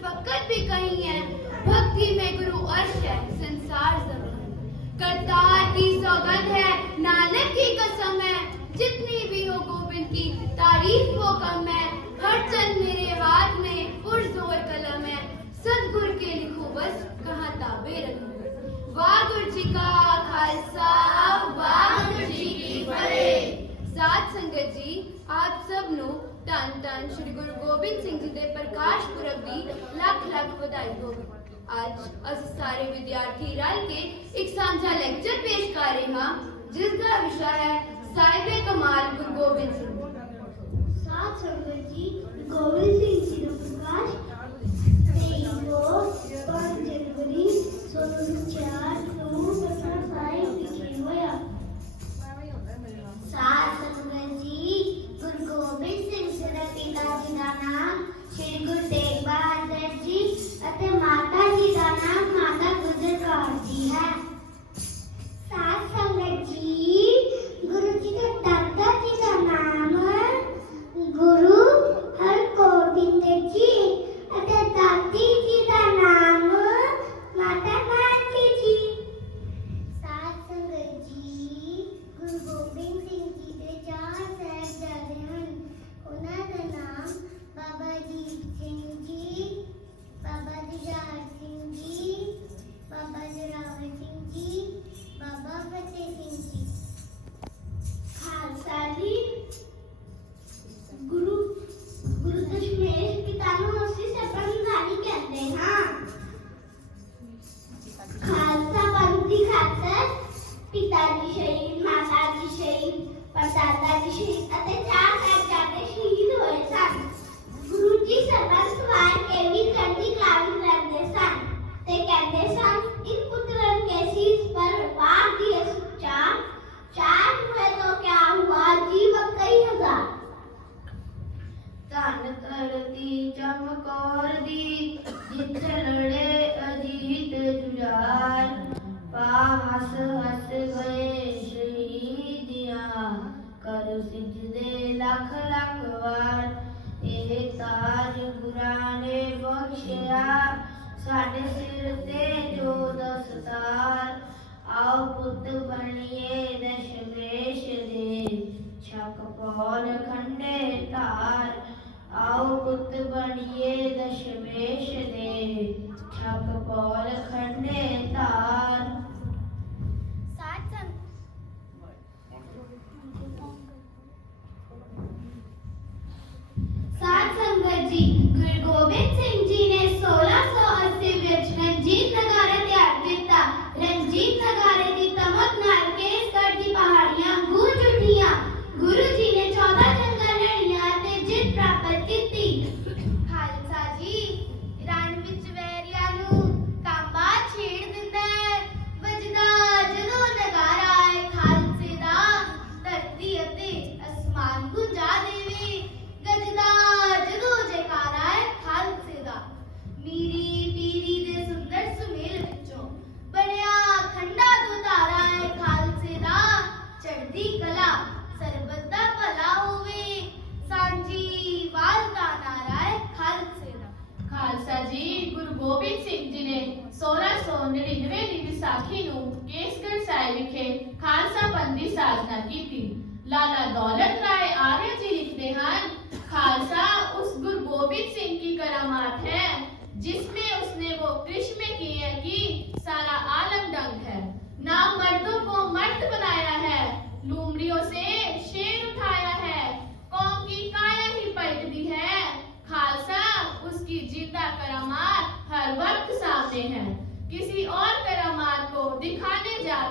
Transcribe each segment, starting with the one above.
शफकत भी कहीं है। भक्ति में गुरु अर्श है, संसार ज़मीन करतार की सौगंध है, नानक की कसम है। जितनी भी हो गोविंद की, तारीफ़ वो कम है। हर चंद मेरे हाथ में, पुरजोर कलम है। ਗੋਬਿੰਦ ਸਿੰਘ ਜੀ ਦੇ ਪ੍ਰਕਾਸ਼ ਪੁਰਬ ਦੀ ਲੱਖ ਲੱਖ ਵਧਾਈ ਹੋਵੇ ਅੱਜ ਅਸੀਂ ਸਾਰੇ ਵਿਦਿਆਰਥੀ ਰਲ ਕੇ ਇੱਕ ਸਾਂਝਾ ਲੈਕਚਰ ਪੇਸ਼ ਕਰ ਰਹੇ ਹਾਂ ਜਿਸ ਦਾ ਵਿਸ਼ਾ ਹੈ ਸਾਹਿਬੇ ਕਮਾਲ ਗੁਰੂ ਗੋਬਿੰਦ ਸਿੰਘ ਸਾਧ ਸੰਗਤ ਜੀ ਗੋਬਿੰਦ ਸਿੰਘ ਜੀ ਦਾ ਪ੍ਰਕਾਸ਼ ਤੇਈ ਕੋ ਪਰਦਾਦਾ ਜੀ ਸ਼ਹੀਦ ਅਤੇ ਚਾਰ ਸਾਹਿਬਜ਼ਾਦੇ ਸ਼ਹੀਦ ਹੋਏ ਸਨ ਗੁਰੂ ਜੀ ਸਰਬੰਸ ਵਾਰ ਕੇ ਵੀ ਚੜ੍ਹਦੀ ਕਲਾ ਵਿੱਚ ਰਹਿੰਦੇ ਸਨ ਤੇ ਕਹਿੰਦੇ ਸਨ ਇਨ ਪੁੱਤਰਨ ਕੇ ਸੀਸ ਪਰ ਵਾਰ ਦਿਏ ਸੁੱਚਾ ਚਾਰ हुए तो क्या हुआ जीव ਗੁਰਾਂ ਨੇ ਬਖਸ਼ਿਆ। ਸਾਡੇ ਸਿਰ ਤੇ ਜੋ ਦਸਤਾਰ, ਆਓ ਪੁੱਤ ਬਣੀਏ ਦਸ਼ਮੇਸ਼ ਦੇ। ਛਕ ਪੌਲ ਖੰਡੇ ਧਾਰ, ਆਓ ਪੁੱਤ ਬਣੀਏ ਦਸ਼ਮੇਸ਼ ਦੇ। ਛਕ ਪੌਲ गोबिंद सिंह जी ने सोलह सौ नड़िनवे की विसाखी केसगढ़ साहब विखे खालसा पंथ की साजना की थी लाला दौलत राय आर्य जी लिखते हैं खालसा उस गुरु गोबिंद सिंह की करामात है जिसने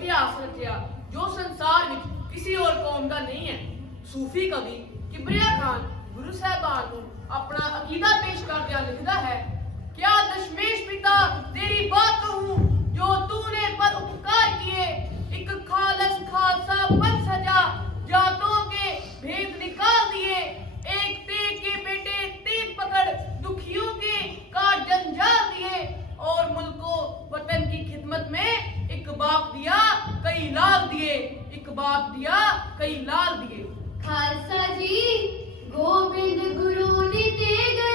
ਇਤਿਹਾਸ ਰਚਿਆ ਜੋ ਸੰਸਾਰ ਵਿੱਚ ਕਿਸੇ ਹੋਰ ਕੌਮ ਦਾ ਨਹੀਂ ਹੈ। ਸੂਫੀ ਕਵੀ ਕਿਬਰੀਆ ਖਾਨ ਗੁਰੂ ਸਾਹਿਬਾਨ ਨੂੰ ਆਪਣਾ ਅਕੀਦਾ ਪੇਸ਼ ਕਰਦਿਆਂ ਲਿਖਦਾ ਹੈ, ਕਿਆ ਦਸ਼ਮੇਸ਼ ਪਿਤਾ ਕਈ ਲਾਲ ਦਿਏ, ਇੱਕ ਬਾਪ ਦਿਆ ਕਈ ਲਾਲ ਦਿਏ। ਖਾਲਸਾ ਜੀ, ਗੋਬਿੰਦ ਗੁਰੂ ਨੇ ਤੇਗ